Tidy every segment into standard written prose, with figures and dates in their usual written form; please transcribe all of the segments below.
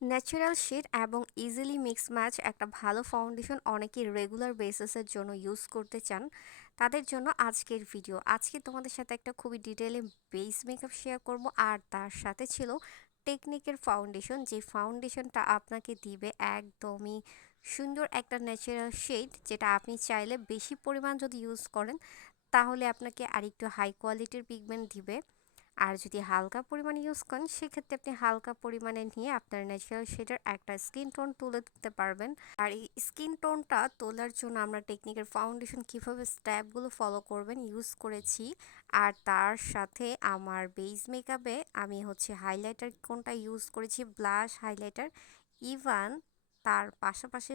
Natural shade এবং easily mix match একটা ভালো ফাউন্ডেশন অনেকেই রেগুলার বেসিসের জন্য ইউজ করতে চান। তাদের জন্য আজকের ভিডিও। আজকে তোমাদের সাথে একটা খুবই ডিটেইলে বেস মেকআপ শেয়ার করব, আর তার সাথে ছিল টেকনিকের ফাউন্ডেশন, যে ফাউন্ডেশনটা আপনাকে দিবে একদমই সুন্দর একটা ন্যাচারাল শেড, যেটা আপনি চাইলে বেশি পরিমাণ যদি ইউজ করেন তাহলে আপনাকে আরেকটু হাই কোয়ালিটির পিগমেন্ট দিবে। আর যদি হালকা পরিমাণে ইউজ করেন সেক্ষেত্রে আপনি হালকা পরিমাণে নিয়ে আপনার ন্যাচারাল শেডের একটা স্কিন টোন তুলে দিতে পারবেন। আর এই স্কিন টোনটা তোলার জন্য আমরা টেকনিকের ফাউন্ডেশন কীভাবে স্টেপগুলো ফলো করবেন ইউজ করেছি। আর তার সাথে আমার বেস মেকআপে আমি হাইলাইটার কোনটা ইউজ করেছি, ব্লাশ, হাইলাইটার, ইভান তার পাশাপাশি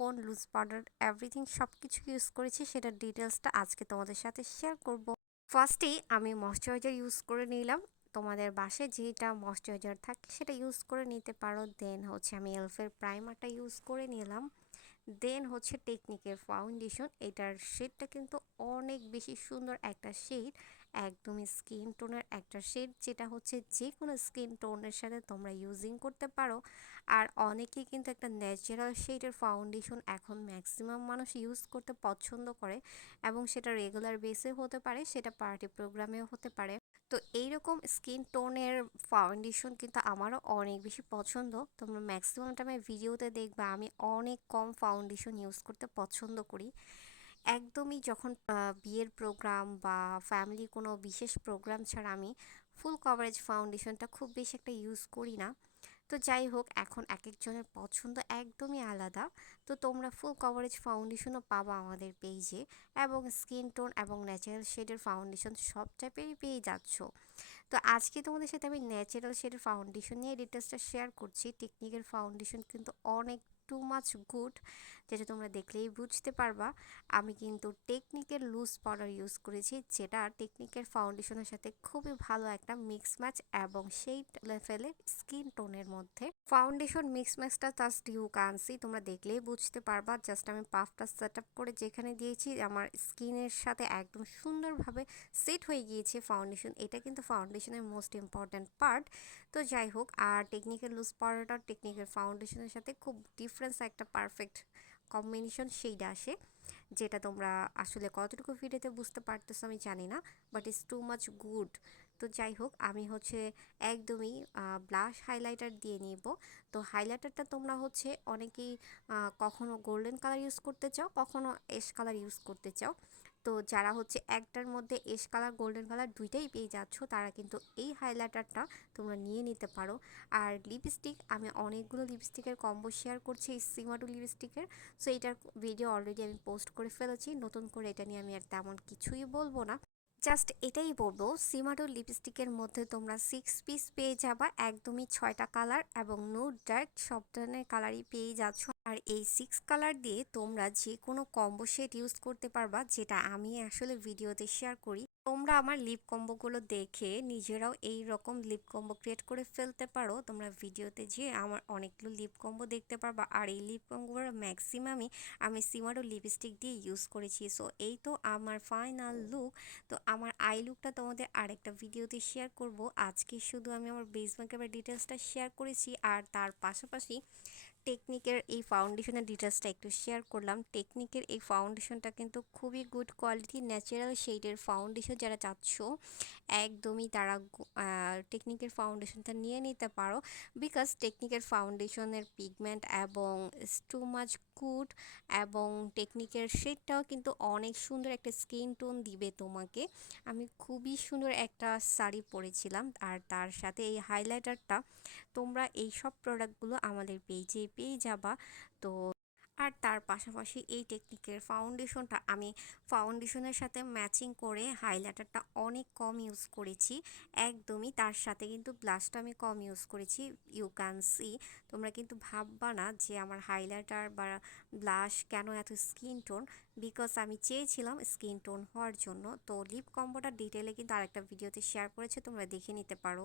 কোন লুজ পাউডার, এভরিথিং সব কিছু ইউজ করেছি, সেটার ডিটেলসটা আজকে তোমাদের সাথে শেয়ার করব। ফার্স্টেই আমি ময়শ্চারাইজার ইউজ করে নিলাম। তোমাদের বাসায় যেটা ময়শ্চারাইজার থাকে সেটা ইউজ করে নিতে পারো। দেন আমি এলফের প্রাইমারটা ইউজ করে নিলাম। দেন টেকনিকের ফাউন্ডেশন, এটার শেডটা কিন্তু অনেক বেশি সুন্দর একটা শেড, একদমই স্কিন টোনের একটা শেড, যেটা যে কোনো স্কিন টোনের সাথে তোমরা ইউজিং করতে পারো। আর অনেকেই কিন্তু একটা ন্যাচারাল শেডের ফাউন্ডেশন এখন ম্যাক্সিমাম মানুষ ইউজ করতে পছন্দ করে, এবং সেটা রেগুলার বেসে হতে পারে, সেটা পার্টি প্রোগ্রামেও হতে পারে। তো এইরকম স্কিন টোনের ফাউন্ডেশন কিন্তু আমারও অনেক বেশি পছন্দ। তোমরা ম্যাক্সিমাম টাইমে ভিডিওতে দেখবা আমি অনেক কম ফাউন্ডেশন ইউজ করতে পছন্দ করি। একদমই যখন বিয়ের প্রোগ্রাম বা ফ্যামিলি কোনো বিশেষ প্রোগ্রাম ছাড়া আমি ফুল কভারেজ ফাউন্ডেশনটা খুব বেশি একটা ইউজ করি না। তো যাই হোক, এখন এক একজনের পছন্দ একদমই আলাদা। তো তোমরা ফুল কভারেজ ফাউন্ডেশনও পাবা আমাদের পেজে, এবং স্কিন টোন এবং ন্যাচারাল শেডের ফাউন্ডেশন সব টাইপেরই পেয়ে যাচ্ছ। তো আজকে তোমাদের সাথে আমি ন্যাচারাল শেডের ফাউন্ডেশন নিয়ে ডিটেলসটা শেয়ার করছি। টেকনিকের ফাউন্ডেশন কিন্তু অনেক টু মাচ গুড, যেটা তোমরা দেখলেই বুঝতে পারবা। আমি কিন্তু টেকনিকের লুজ পাউডার ইউজ করেছি, যেটা টেকনিকের ফাউন্ডেশনের সাথে খুবই ভালো একটা মিক্স ম্যাচ, এবং সেই লেভেলের স্কিন টোনের মধ্যে ফাউন্ডেশন মিক্স ম্যাচটা জাস্ট ইউ ক্যান সি, তোমরা দেখলেই বুঝতে পারবা। জাস্ট আমি পাফটা সেট আপ করে যেখানে দিয়েছি আমার স্কিনের সাথে একদম সুন্দরভাবে সেট হয়ে গিয়েছে ফাউন্ডেশন। এটা কিন্তু ফাউন্ডেশনের মোস্ট ইম্পর্ট্যান্ট পার্ট। তো যাই হোক, আর টেকনিকের লুজ পাউডারটা টেকনিকের ফাউন্ডেশনের সাথে খুব ডিফারেন্স, একটা পারফেক্ট কম্বিনেশন সেইটা আসে, যেটা তোমরা আসলে কতটুকু ভিডিওতে বুঝতে পারতেছো আমি জানি না, but it's too much good. তো যাই হোক, আমি একদমই ব্লাশ হাইলাইটার দিয়ে নিব। তো হাইলাইটারটা তোমরা অনেকেই কখনো গোল্ডেন কালার ইউজ করতে চাও, কখনো এশ কালার ইউজ করতে চাও। তো যারা একটার মধ্যে এশ কালার গোল্ডেন কালার দুইটাই পেয়ে যাচ্ছ, তারা কিন্তু এই হাইলাইটারটা তোমরা নিয়ে নিতে পারো। আর লিপস্টিক, আমি অনেকগুলো লিপস্টিকের কম্বো শেয়ার করছি এই সিমাটু লিপস্টিকের। সো এটার ভিডিও অলরেডি আমি পোস্ট করে ফেলেছি, নতুন করে এটা নিয়ে আমি আর তেমন কিছুই বলবো না। জাস্ট এটাই বলবো, সিমাটো লিপস্টিকের মধ্যে তোমরা 6 পিস পেয়ে যাবা, একদমই 6টা কালার, এবং নুড ডার্ক সব ধরনের কালারই পেয়ে যাচ্ছ। আর এই 6 কালার দিয়ে তোমরা যে কোনো কম্বো শেড ইউজ করতে পারবা, যেটা আমি আসলে ভিডিওতে শেয়ার করি। তোমরা আমার লিপ কম্বোগুলো দেখে নিজেরাও এই রকম লিপ কম্বো ক্রিয়েট করে ফেলতে পারো। তোমরা ভিডিওতে যে আমার অনেকগুলো লিপ কম্বো দেখতে পারবা, আর এই লিপ কম্বোর ম্যাক্সিমামই আমি সিমারো লিপস্টিক দিয়ে ইউজ করেছি। সো এই তো আমার ফাইনাল লুক। তো আমার আই লুকটা তোমাদের আরেকটা ভিডিওতে শেয়ার করব। আজকে শুধু আমি আমার বেস মেকআপের ডিটেলসটা শেয়ার করেছি, আর তার পাশাপাশি টেকনিকের এই ফাউন্ডেশনের ডিটেলসটা একটু শেয়ার করলাম। টেকনিকের এই ফাউন্ডেশনটা কিন্তু খুবই গুড কোয়ালিটি ন্যাচারাল শেডের ফাউন্ডেশন, যারা চাচ্ছ একদমই তারা টেকনিকের ফাউন্ডেশনটা নিয়ে নিতে পারো। বিকজ টেকনিকের ফাউন্ডেশনের পিগমেন্ট এবং টু মাচ গুড, এবং টেকনিকের শেডটাও কিন্তু অনেক সুন্দর একটা স্কিন টোন দিবে তোমাকে। আমি খুবই সুন্দর একটা শাড়ি পরেছিলাম, আর তার সাথে এই হাইলাইটারটা। তোমরা এই সব প্রোডাক্টগুলো আমাদের পেজে পেয়ে যাবা। তো আর তার পাশাপাশি এই টেকনিকের ফাউন্ডেশনটা আমি ফাউন্ডেশনের সাথে ম্যাচিং করে হাইলাইটারটা অনেক কম ইউজ করেছি, একদমই। তার সাথে কিন্তু ব্লাশটা আমি কম ইউজ করেছি, ইউ ক্যান সি। তোমরা কিন্তু ভাববা না যে আমার হাইলাইটার বা ব্লাশ কেন এত স্কিন টোন, বিকজ আমি চেয়েছিলাম স্কিন টোন হওয়ার জন্য। তো লিপ কম্বোটা ডিটেলে কিন্তু আরেকটা ভিডিওতে শেয়ার করেছে, তোমরা দেখে নিতে পারো।